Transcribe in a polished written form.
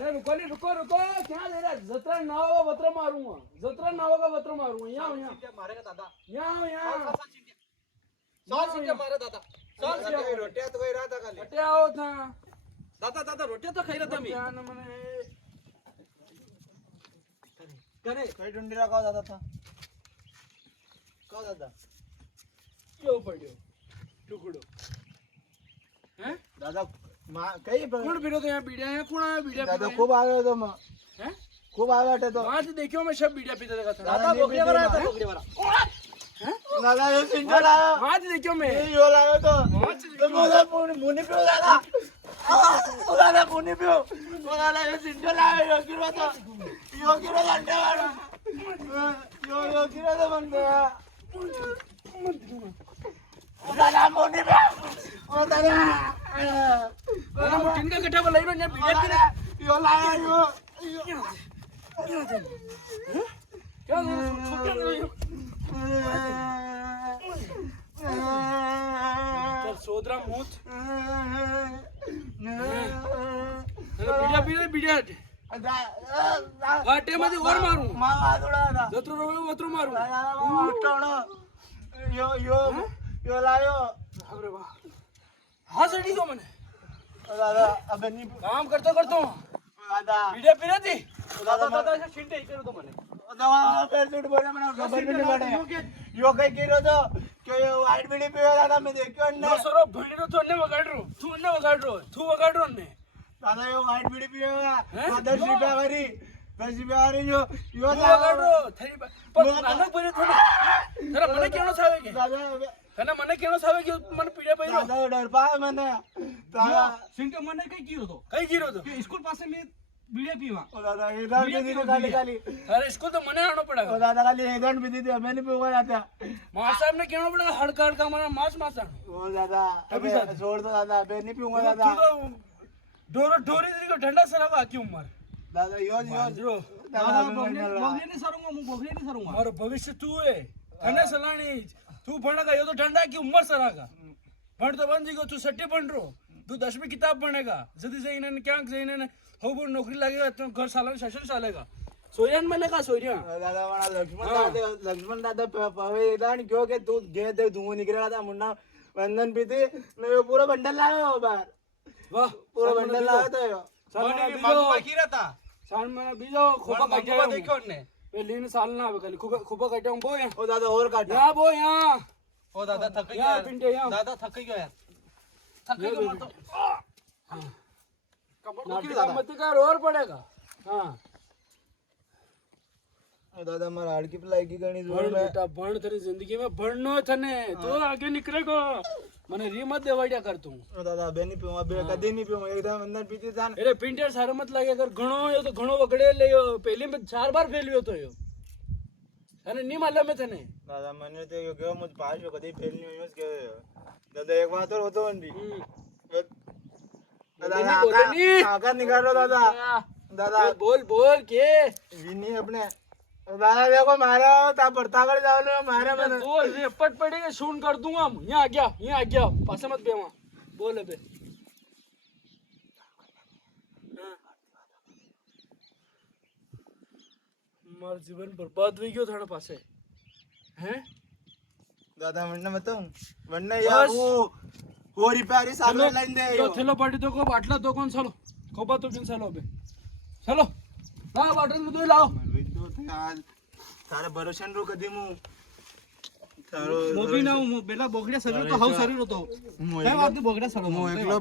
अरे रुको नहीं रुको रुको क्या ले रहा जत्रा ना होगा वत्र मारूंगा जत्रा ना होगा वत्र मारूंगा यहाँ यहाँ मारेगा दादा यहाँ यहाँ 100 सीटे मारे दादा 100 सीटे रोटिया तो खाई रहा था खाली हटे आओ था दादा दादा रोटिया तो खाई रहा था मी क्या न मने करे कई डुंडीरा का दादा था का दादा क्यों पड़ियो टुकड़ो हैं दादा कई कौन फिरो तो यहाँ बीड़िया है कौन आया बीड़िया दादा खूब आ गए तो हैं खूब आ गए तो वहां से देखियो मैं सब बीड़िया पीते देखा था दादा बोकड़ी वाला था बोकड़ी वाला दादा ये सिंटर आया वहां से देखियो मैं यो लायो तो दादा मुनी पे दादा दादा मुनी पे दादा ये सिंटर आया यो गिरो तो लंडे वाला यो गिरो तो बन गया दादा मुनी पे ओ दादा अरे मैं टिन का गड्ढा वाला इरो यहाँ बीड़िया पी यो लाया यो क्या चल सोदरा मूत बीड़िया पी बीड़िया घाटे मध्ये वर मारू जत्रो रोवे वत्रो मारू यो लायो अरे वाह हाँ सड़ी तो मैंने दादा अबे नहीं काम करतो करतो दादा बीड़िया पी रही थी दादा दादा ऐसे छिंटे ही करो तो मैंने दादा फिर झूठ बोले मैंने खबर भी नहीं पड़े यो कहीं गिरो तो कि ये वाइट बीड़ी पियो दादा मैं देखियो नो सरो भीड़ी रो तो ने वगाड़ रो तू वगाड़ रो ने दादा यो वाइट बीड़ी पियो 10 रुपया वाली 10 रुपया वाली यो वगाड़ रो थरी पर नानक भरे थोड़ा जरा मने केनो सावे के दादा तने मने केनो सावे के मन पीड़े पई रो दादा डर पाए मैंने दादा सिंटे मने कई गिरो तो कई गिरो तो के स्कूल पास में बीड़े पीवा ओ दादा इधर भी दी खाली अरे स्कूल तो मने आनो पड़ेगा ओ दादा खाली इधर भी दी मैं नहीं पीऊंगा जाता मां साहब ने केनो पड़ेगा हड़का हड़का मारा मास मासा ओ दादा अबे छोड़ दो दादा मैं नहीं पीऊंगा दादा डोरी को ठंडा सरावा की उम्र दादा यो दादा बोगले नहीं सरूंगा मु बोगले नहीं सरूंगा और भविष्य तू है ठंडा सलाणी तू भणेगा यो तो ठंडा की उम्र सरागा भण तो बन जीगो तू सट्टी बन रो तू 10वीं किताब बनेगा जदी जाईने क्या जाईने हो बोल नौकरी लगेगा तो घर सालन शासन चालेगा सोयन मनेगा सोयन दादा वाला लक्ष्मण दादा पवे दान क्यों के तू गे दे धुआं निकल रहा था मुन्ना वंदन पीती मैं वो पूरा बंडल लाया बाहर वाह पूरा बंडल लाया था यो सामने भी मांगो बाकी रहता सामने बीजो खोपा काटिया देखो ने पे लीन साल ना आवे खाली खोपा काटिया बो या ओ दादा और काट या बो या ओ दादा थक गया पिंडे या दादा थक गया यार थक गया मत हां नाटक मत कर और पड़ेगा हां ओ दादा मारा हाड़ की पलाई की गणी जोर में बेटा बण तेरी जिंदगी में बढ़नो थने तो आगे निकलेगो मने री मत देवाड़िया कर तू ओ दादा बे नहीं पीऊंगा बे कदी नहीं पीऊंगा एकदम अंदर पीती जान अरे पिंटर सारे मत लागे अगर घणो यो तो घणो वगड़े लेयो पहली में 4 बार फेलियो तो यो अने नी मालूम है तने दादा मैंने तो यो गयो मुझ पास में कदी फेल नहीं यूज के दादा एक बात और होतो अंडी दादा आका निकालो दादा दादा बोल के विनी अपने दादा देखो मारा ता पड़तागड़ जाओ ले मारे मैंने बोल रे पट पड़ेगा सुन कर दूंगा हम यहां आ गया पास मत बेवा बोल बे मार जीवन बर्बाद हो गयो थाने पासे हैं दादा वन्ने बताऊं वन्ने यार वो रिपेयरी सामने लाइन दे यो थेलो पाटी तो को बाटला तो कौन चलो खोबा तो किन चलो बे चलो ला बाटल में तो लाओ तारे भरोसे रो कदी मु तारो मोबी ना बेला बोगड्या शरीर तो हाउ शरीर होतो काय वाद बोगड्या सगळं मो एकलो